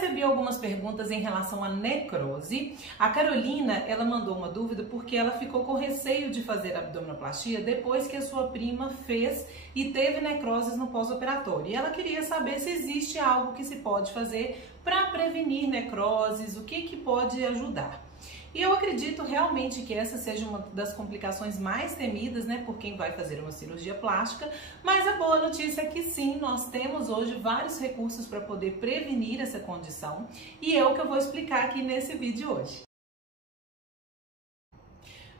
recebi algumas perguntas em relação à necrose. A Carolina, ela mandou uma dúvida porque ela ficou com receio de fazer abdominoplastia depois que a sua prima fez e teve necroses no pós-operatório. E ela queria saber se existe algo que se pode fazer para prevenir necroses, o que pode ajudar. E eu acredito realmente que essa seja uma das complicações mais temidas, né, por quem vai fazer uma cirurgia plástica, mas a boa notícia é que sim, nós temos hoje vários recursos para poder prevenir essa condição e é o que eu vou explicar aqui nesse vídeo hoje.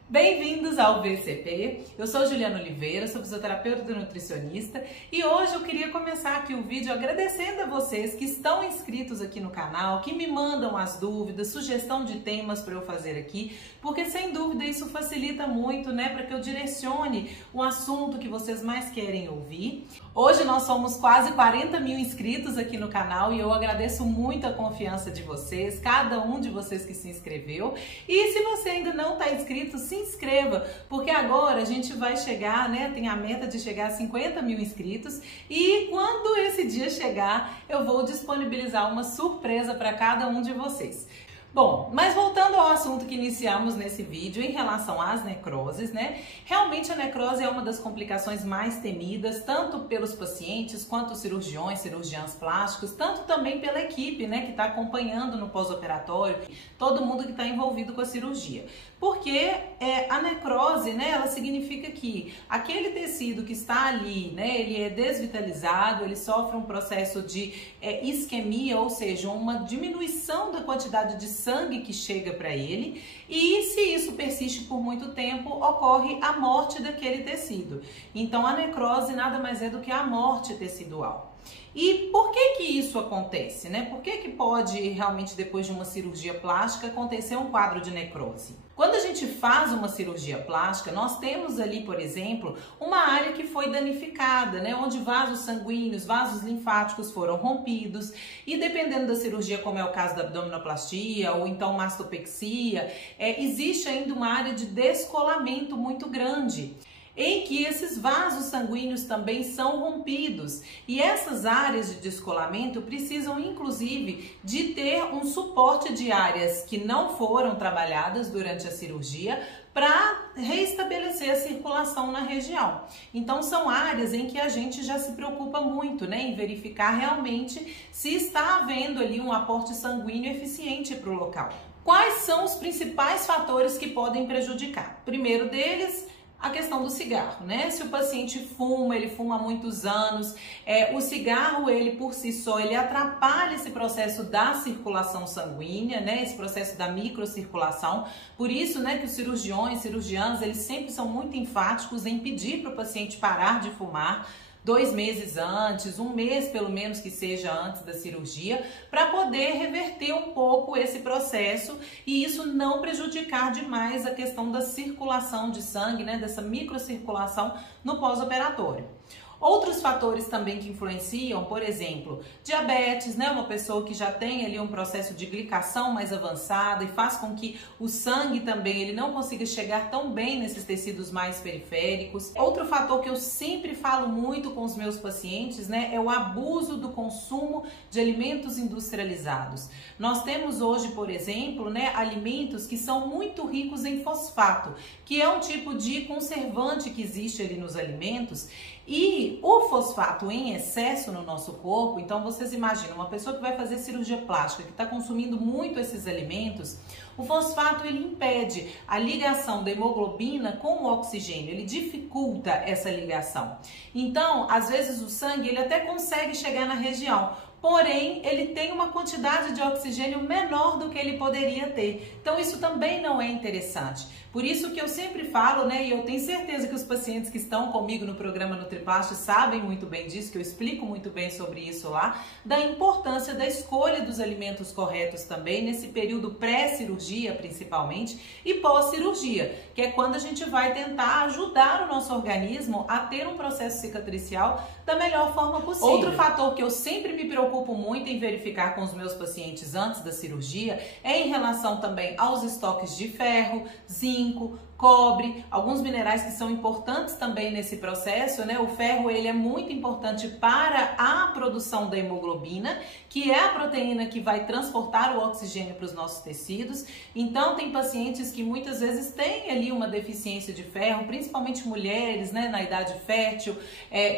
Bem-vindos ao VCP, eu sou Juliana Oliveira, sou fisioterapeuta e nutricionista e hoje eu queria começar aqui o vídeo agradecendo a vocês que estão inscritos aqui no canal, que me mandam as dúvidas, sugestão de temas para eu fazer aqui, porque sem dúvida isso facilita muito, né, para que eu direcione o assunto que vocês mais querem ouvir. Hoje nós somos quase 40 mil inscritos aqui no canal e eu agradeço muito a confiança de vocês, cada um de vocês que se inscreveu. E se você ainda não está inscrito, se inscreva, porque agora a gente vai chegar, né, tem a meta de chegar a 50 mil inscritos e quando esse dia chegar, eu vou disponibilizar uma surpresa para cada um de vocês. Bom, mas voltando ao assunto que iniciamos nesse vídeo em relação às necroses, né? Realmente a necrose é uma das complicações mais temidas, tanto pelos pacientes quanto cirurgiãs plásticos, tanto também pela equipe, né, que está acompanhando no pós-operatório, todo mundo que está envolvido com a cirurgia. Porque a necrose, né, ela significa que aquele tecido que está ali, né, ele é desvitalizado, ele sofre um processo de isquemia, ou seja, uma diminuição da quantidade de sangue que chega para ele, e se isso persiste por muito tempo, ocorre a morte daquele tecido. Então a necrose nada mais é do que a morte tecidual. E por que isso acontece, né? Por que pode realmente depois de uma cirurgia plástica acontecer um quadro de necrose? Quando a gente faz uma cirurgia plástica, nós temos ali, por exemplo, uma área que foi danificada, né? Onde vasos sanguíneos, vasos linfáticos foram rompidos e dependendo da cirurgia, como é o caso da abdominoplastia ou então mastopexia, existe ainda uma área de descolamento muito grande, em que esses vasos sanguíneos também são rompidos e essas áreas de descolamento precisam inclusive de ter um suporte de áreas que não foram trabalhadas durante a cirurgia para reestabelecer a circulação na região. Então são áreas em que a gente já se preocupa muito, né, em verificar realmente se está havendo ali um aporte sanguíneo eficiente para o local. Quais são os principais fatores que podem prejudicar? Primeiro deles, a questão do cigarro, né? Se o paciente fuma, ele fuma há muitos anos, o cigarro, ele por si só, ele atrapalha esse processo da circulação sanguínea, né? Esse processo da microcirculação. Por isso, né, que os cirurgiãs, eles sempre são muito enfáticos em pedir para o paciente parar de fumar 2 meses antes, 1 mês pelo menos que seja antes da cirurgia, para poder reverter um pouco esse processo e isso não prejudicar demais a questão da circulação de sangue, né, dessa microcirculação no pós-operatório. Outros fatores também que influenciam, por exemplo, diabetes, né? Uma pessoa que já tem ali um processo de glicação mais avançado e faz com que o sangue também ele não consiga chegar tão bem nesses tecidos mais periféricos. Outro fator que eu sempre falo muito com os meus pacientes, né, é o abuso do consumo de alimentos industrializados. Nós temos hoje, por exemplo, né, alimentos que são muito ricos em fosfato, que é um tipo de conservante que existe ali nos alimentos. E o fosfato em excesso no nosso corpo, então vocês imaginam uma pessoa que vai fazer cirurgia plástica, que está consumindo muito esses alimentos, o fosfato ele impede a ligação da hemoglobina com o oxigênio, ele dificulta essa ligação. Então, às vezes o sangue ele até consegue chegar na região, porém ele tem uma quantidade de oxigênio menor do que ele poderia ter. Então isso também não é interessante. Por isso que eu sempre falo, né, e eu tenho certeza que os pacientes que estão comigo no programa NutriPlast sabem muito bem disso, que eu explico muito bem sobre isso lá, da importância da escolha dos alimentos corretos também, nesse período pré-cirurgia principalmente, e pós-cirurgia, que é quando a gente vai tentar ajudar o nosso organismo a ter um processo cicatricial da melhor forma possível. Outro fator que eu sempre me preocupo muito em verificar com os meus pacientes antes da cirurgia é em relação também aos estoques de ferro, zinco, cobre, alguns minerais que são importantes também nesse processo, né? O ferro, ele é muito importante para a produção da hemoglobina, que é a proteína que vai transportar o oxigênio para os nossos tecidos. Então, tem pacientes que muitas vezes têm ali uma deficiência de ferro, principalmente mulheres, né, na idade fértil,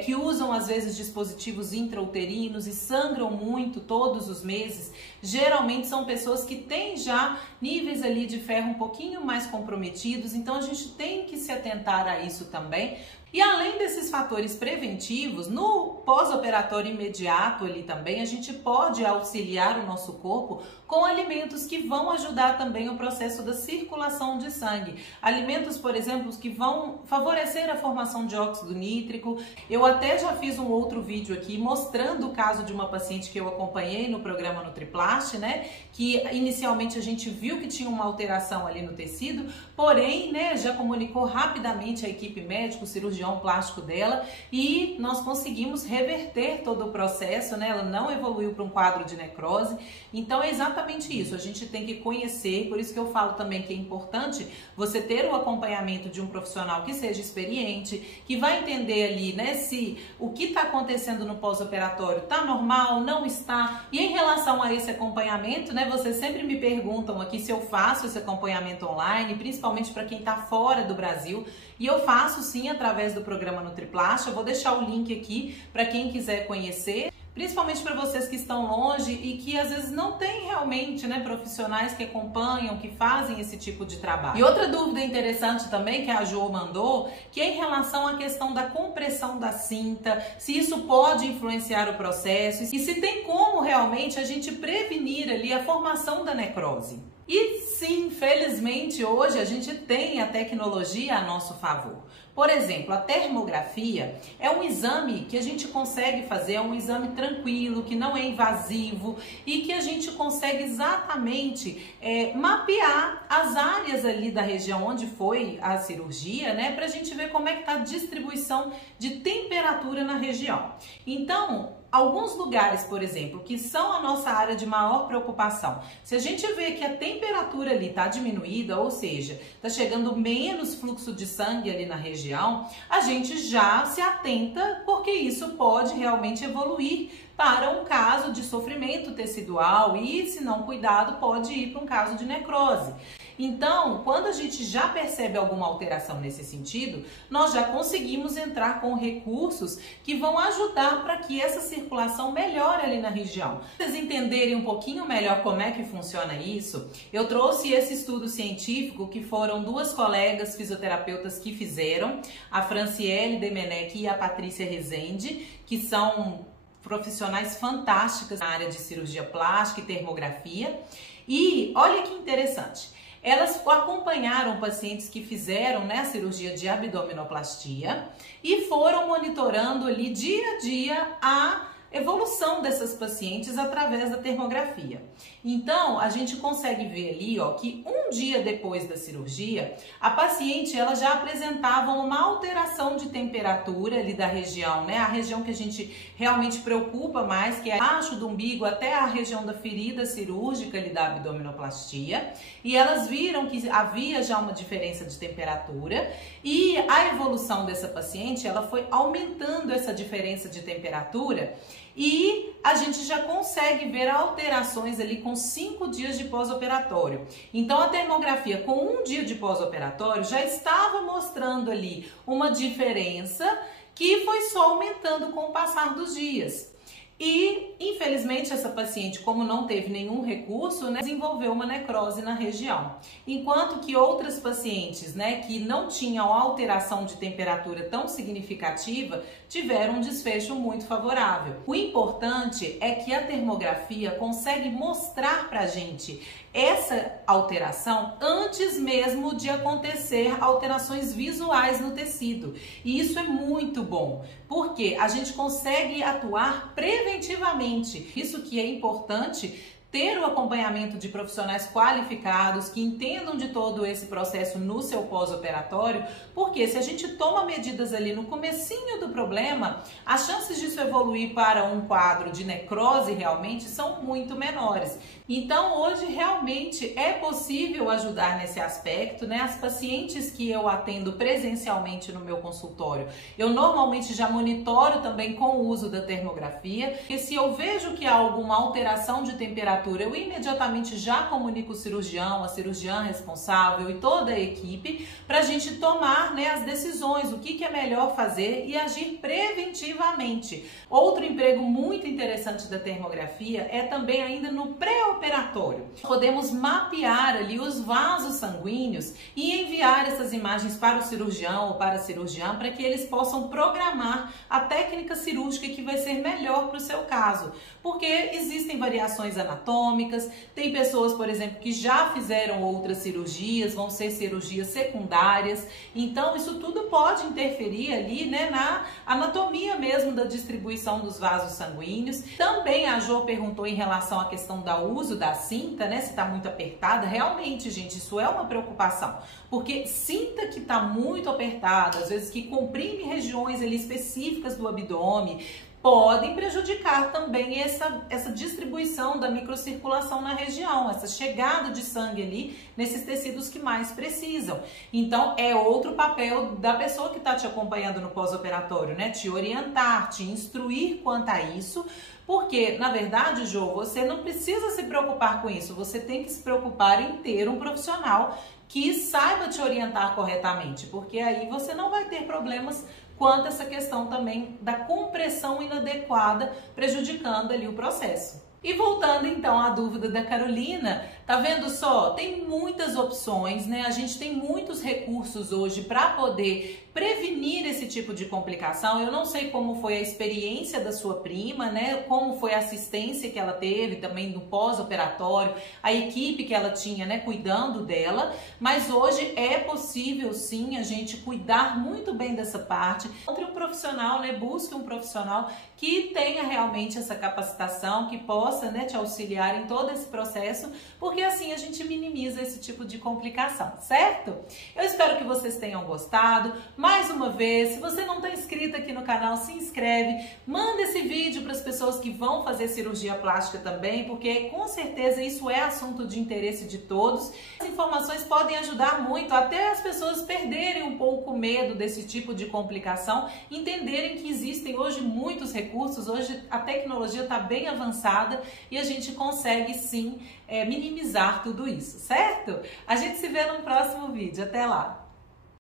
que usam às vezes dispositivos intrauterinos e sangram muito todos os meses. Geralmente são pessoas que têm já níveis ali de ferro um pouquinho mais comprometidos, então a gente tem que se atentar a isso também. E além desses fatores preventivos, no pós-operatório imediato ali também, a gente pode auxiliar o nosso corpo com alimentos que vão ajudar também o processo da circulação de sangue. Alimentos, por exemplo, que vão favorecer a formação de óxido nítrico. Eu até já fiz um outro vídeo aqui mostrando o caso de uma paciente que eu acompanhei no programa Nutriplast, né? Que inicialmente a gente viu que tinha uma alteração ali no tecido, porém, né, já comunicou rapidamente a equipe médica, o cirurgião plástico dela, e nós conseguimos reverter todo o processo, né? Ela não evoluiu para um quadro de necrose. Então é exatamente isso, a gente tem que conhecer, por isso que eu falo também que é importante você ter o acompanhamento de um profissional que seja experiente, que vai entender ali, né, se o que está acontecendo no pós-operatório está normal, não está. E em relação a esse acompanhamento, né, vocês sempre me perguntam aqui se eu faço esse acompanhamento online, principalmente para quem está fora do Brasil, e eu faço sim através do programa Nutriplast. Eu vou deixar o link aqui para quem quiser conhecer. Principalmente para vocês que estão longe e que às vezes não tem realmente, né, profissionais que acompanham, que fazem esse tipo de trabalho. E outra dúvida interessante também que a Jo mandou, que é em relação à questão da compressão da cinta, se isso pode influenciar o processo e se tem como realmente a gente prevenir ali a formação da necrose. E sim, felizmente hoje a gente tem a tecnologia a nosso favor. Por exemplo, a termografia é um exame que a gente consegue fazer, é um exame tranquilo, que não é invasivo e que a gente consegue exatamente mapear as áreas ali da região onde foi a cirurgia, né, para a gente ver como é que está a distribuição de temperatura na região. Então, alguns lugares, por exemplo, que são a nossa área de maior preocupação, se a gente vê que a temperatura ali está diminuída, ou seja, está chegando menos fluxo de sangue ali na região, a gente já se atenta, porque isso pode realmente evoluir para um caso de sofrimento tecidual e, se não cuidado, pode ir para um caso de necrose. Então, quando a gente já percebe alguma alteração nesse sentido, nós já conseguimos entrar com recursos que vão ajudar para que essa circulação melhore ali na região. Para vocês entenderem um pouquinho melhor como é que funciona isso, eu trouxe esse estudo científico que foram duas colegas fisioterapeutas que fizeram, a Franciele Demenech e a Patrícia Rezende, que são profissionais fantásticas na área de cirurgia plástica e termografia. E olha que interessante, elas acompanharam pacientes que fizeram, né, a cirurgia de abdominoplastia e foram monitorando ali dia a dia a evolução dessas pacientes através da termografia. Então, a gente consegue ver ali, ó, que um dia depois da cirurgia, a paciente ela já apresentava uma alteração de temperatura ali da região, né? A região que a gente realmente preocupa mais, que é abaixo do umbigo até a região da ferida cirúrgica ali da abdominoplastia. E elas viram que havia já uma diferença de temperatura e a evolução dessa paciente, ela foi aumentando essa diferença de temperatura. E a gente já consegue ver alterações ali com 5 dias de pós-operatório. Então a termografia com 1 dia de pós-operatório já estava mostrando ali uma diferença que foi só aumentando com o passar dos dias. E, infelizmente, essa paciente, como não teve nenhum recurso, né, desenvolveu uma necrose na região. Enquanto que outras pacientes, né, que não tinham alteração de temperatura tão significativa, tiveram um desfecho muito favorável. O importante é que a termografia consegue mostrar pra gente essa alteração antes mesmo de acontecer alterações visuais no tecido. E isso é muito bom, porque a gente consegue atuar preventivamente. Isso que é importante ter o acompanhamento de profissionais qualificados que entendam de todo esse processo no seu pós-operatório, porque se a gente toma medidas ali no comecinho do problema, as chances disso evoluir para um quadro de necrose realmente são muito menores. Então hoje realmente é possível ajudar nesse aspecto, né? As pacientes que eu atendo presencialmente no meu consultório, eu normalmente já monitoro também com o uso da termografia, e se eu vejo que há alguma alteração de temperatura, eu imediatamente já comunico o cirurgião, a cirurgiã responsável e toda a equipe para a gente tomar, né, as decisões, o que é melhor fazer e agir preventivamente. Outro emprego muito interessante da termografia é também ainda no pré-operatório. Podemos mapear ali os vasos sanguíneos e enviar essas imagens para o cirurgião ou para a cirurgiã para que eles possam programar a técnica cirúrgica que vai ser melhor para o seu caso. Porque existem variações anatômicas, tem pessoas, por exemplo, que já fizeram outras cirurgias, vão ser cirurgias secundárias, então isso tudo pode interferir ali, né, na anatomia mesmo da distribuição dos vasos sanguíneos. Também a Jo perguntou em relação à questão do uso da cinta, né, se está muito apertada. Realmente, gente, isso é uma preocupação, porque cinta que está muito apertada, às vezes que comprime regiões ali específicas do abdômen, podem prejudicar também essa distribuição da microcirculação na região, essa chegada de sangue ali nesses tecidos que mais precisam. Então, é outro papel da pessoa que está te acompanhando no pós-operatório, né? Te orientar, te instruir quanto a isso, porque, na verdade, Jo, você não precisa se preocupar com isso, você tem que se preocupar em ter um profissional que saiba te orientar corretamente, porque aí você não vai ter problemas quanto a essa questão também da compressão inadequada, prejudicando ali o processo. E voltando então à dúvida da Carolina, tá vendo só? Tem muitas opções, né? A gente tem muitos recursos hoje para poder prevenir esse tipo de complicação. Eu não sei como foi a experiência da sua prima, né? Como foi a assistência que ela teve também no pós-operatório, a equipe que ela tinha, né, cuidando dela, mas hoje é possível sim a gente cuidar muito bem dessa parte. Entre um profissional, né? Busque um profissional que tenha realmente essa capacitação, que possa, né, te auxiliar em todo esse processo, porque assim a gente minimiza esse tipo de complicação, certo? Eu espero que vocês tenham gostado. Mais uma vez, se você não está inscrito aqui no canal, se inscreve, manda esse vídeo para as pessoas que vão fazer cirurgia plástica também, porque com certeza isso é assunto de interesse de todos. As informações podem ajudar muito, até as pessoas perderem um pouco o medo desse tipo de complicação, entenderem que existem hoje muitos recursos, hoje a tecnologia está bem avançada e a gente consegue sim minimizar tudo isso, certo? A gente se vê no próximo vídeo. Até lá!